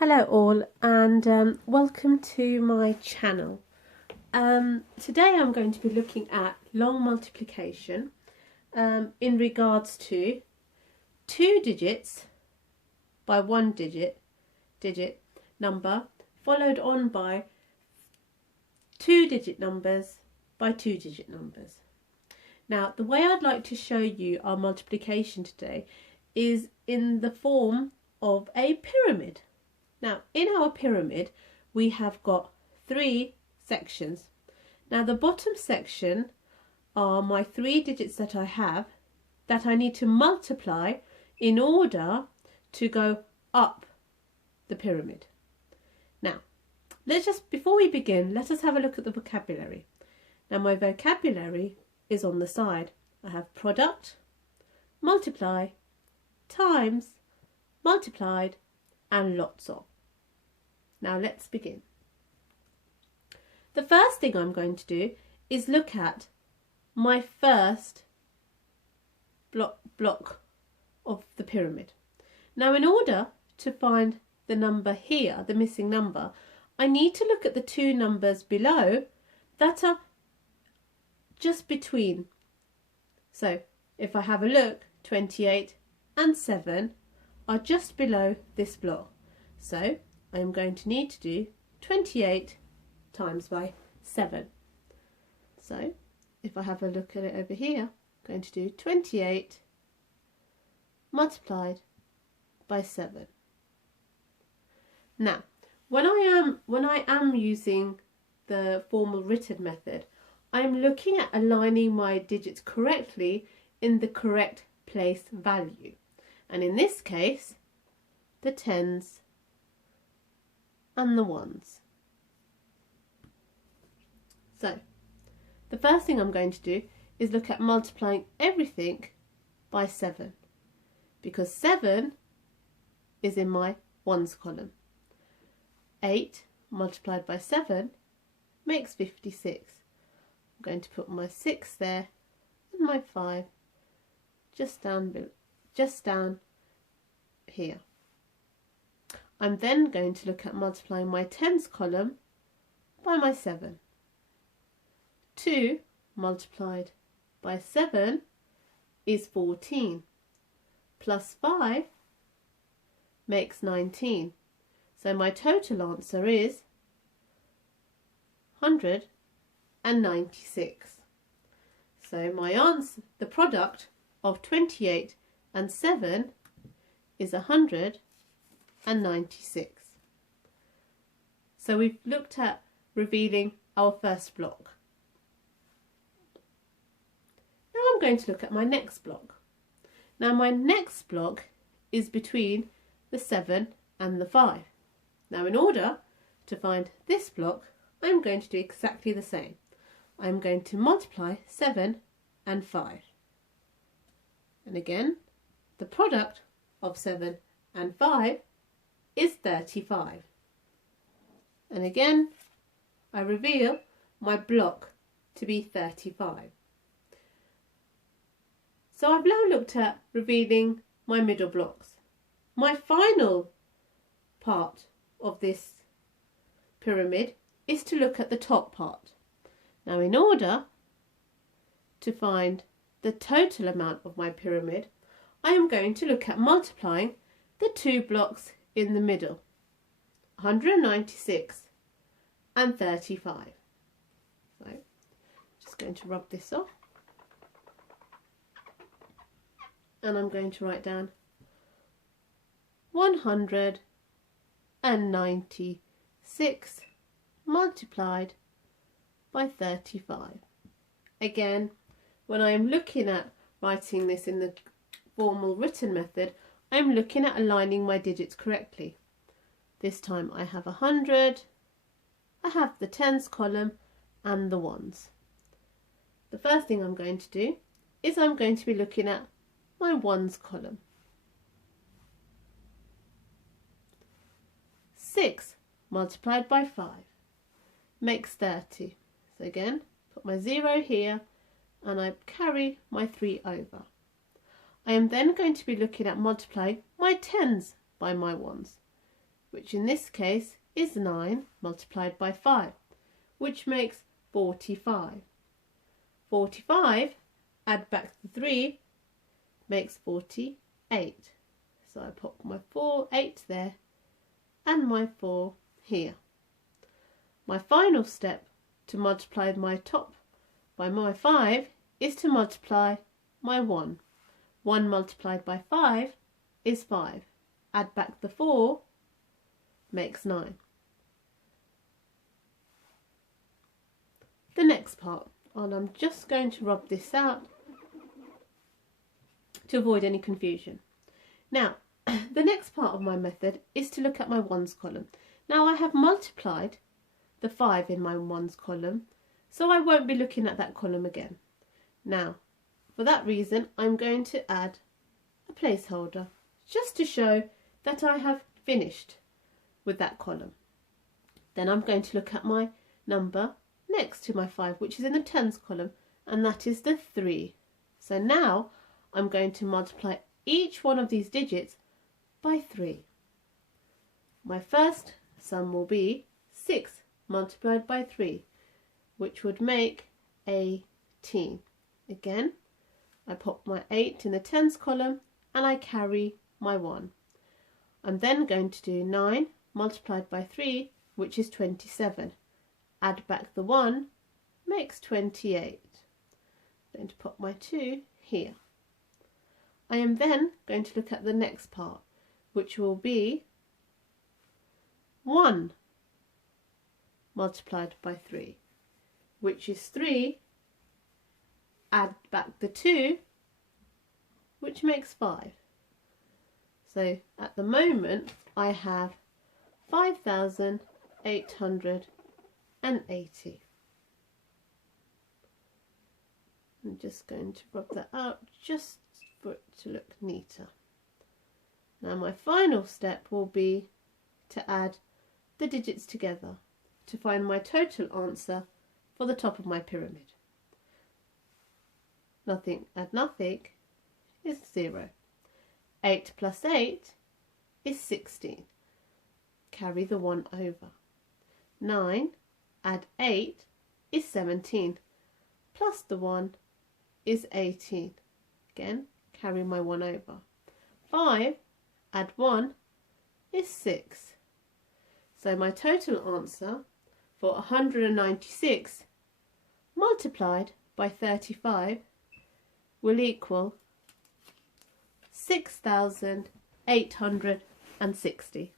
Hello all and welcome to my channel. Today I'm going to be looking at long multiplication in regards to 2 digits by 1 digit number followed on by 2 digit numbers by 2 digit numbers. Now the way I'd like to show you our multiplication today is in the form of a pyramid. Now, in our pyramid, we have got 3 sections. Now, the bottom section are my 3 digits that I have that I need to multiply in order to go up the pyramid. Now, before we begin, let us have a look at the vocabulary. Now, my vocabulary is on the side. I have product, multiply, times, multiplied, and lots of. Now let's begin. The first thing I'm going to do is look at my first block of the pyramid. Now in order to find the number here, the missing number, I need to look at the 2 numbers below that are just between. So if I have a look, 28 and 7 are just below this block. So I am going to need to do 28 times by 7. So if I have a look at it over here, I'm going to do 28 multiplied by 7. Now, when I am using the formal written method, I'm looking at aligning my digits correctly in the correct place value. And in this case, the tens and the ones. So, the first thing I'm going to do is look at multiplying everything by 7, because 7 is in my ones column. 8 multiplied by 7 makes 56. I'm going to put my 6 there and my 5 just down here. I'm then going to look at multiplying my tens column by my 7. 2 multiplied by 7 is 14, plus 5 makes 19. So my total answer is 196. So my answer, the product of 28 and 7 is 196. So we've looked at revealing our first block. Now I'm going to look at my next block. Now my next block is between the 7 and the 5. Now in order to find this block, I'm going to do exactly the same. I'm going to multiply 7 and 5. And again, the product of 7 and 5 is 35. And again, I reveal my block to be 35. So I've now looked at revealing my middle blocks. My final part of this pyramid is to look at the top part. Now in order to find the total amount of my pyramid, I am going to look at multiplying the 2 blocks in the middle, 196 and 35. So just going to rub this off, and I'm going to write down 196 multiplied by 35. Again, when I am looking at writing this in the formal written method, I'm looking at aligning my digits correctly. This time I have 100, I have the tens column and the ones. The first thing I'm going to do is I'm going to be looking at my ones column. 6 multiplied by 5 makes 30. So again, put my 0 here and I carry my 3 over. I am then going to be looking at multiplying my tens by my ones. which in this case is 9 multiplied by 5, which makes 45. 45, add back the 3, makes 48. So I pop my 8 there and my 4 here. My final step to multiply my top by my 5 is to multiply my 1. 1 multiplied by 5 is 5. Add back the 4 makes 9. The next part, and I'm just going to rub this out to avoid any confusion. Now, the next part of my method is to look at my ones column. Now I have multiplied the 5 in my ones column, so I won't be looking at that column again. Now, for that reason, I'm going to add a placeholder just to show that I have finished with that column. Then I'm going to look at my number next to my 5, which is in the tens column, and that is the 3. So now I'm going to multiply each one of these digits by 3. My first sum will be 6 multiplied by 3, which would make 18. Again, I pop my 8 in the tens column and I carry my 1. I'm then going to do 9 multiplied by 3, which is 27. Add back the 1 makes 28. I'm going to pop my 2 here. I am then going to look at the next part, which will be 1 multiplied by 3, which is 3. Add back the 2, which makes 5. So at the moment I have 5,880. I'm just going to rub that out just for it to look neater. Now my final step will be to add the digits together to find my total answer for the top of my pyramid. Nothing add nothing is 0. 8 plus 8 is 16. Carry the 1 over. 9 add 8 is 17. Plus the 1 is 18. Again, carry my 1 over. 5 add 1 is 6. So my total answer for 196 multiplied by 35 will equal 6,860.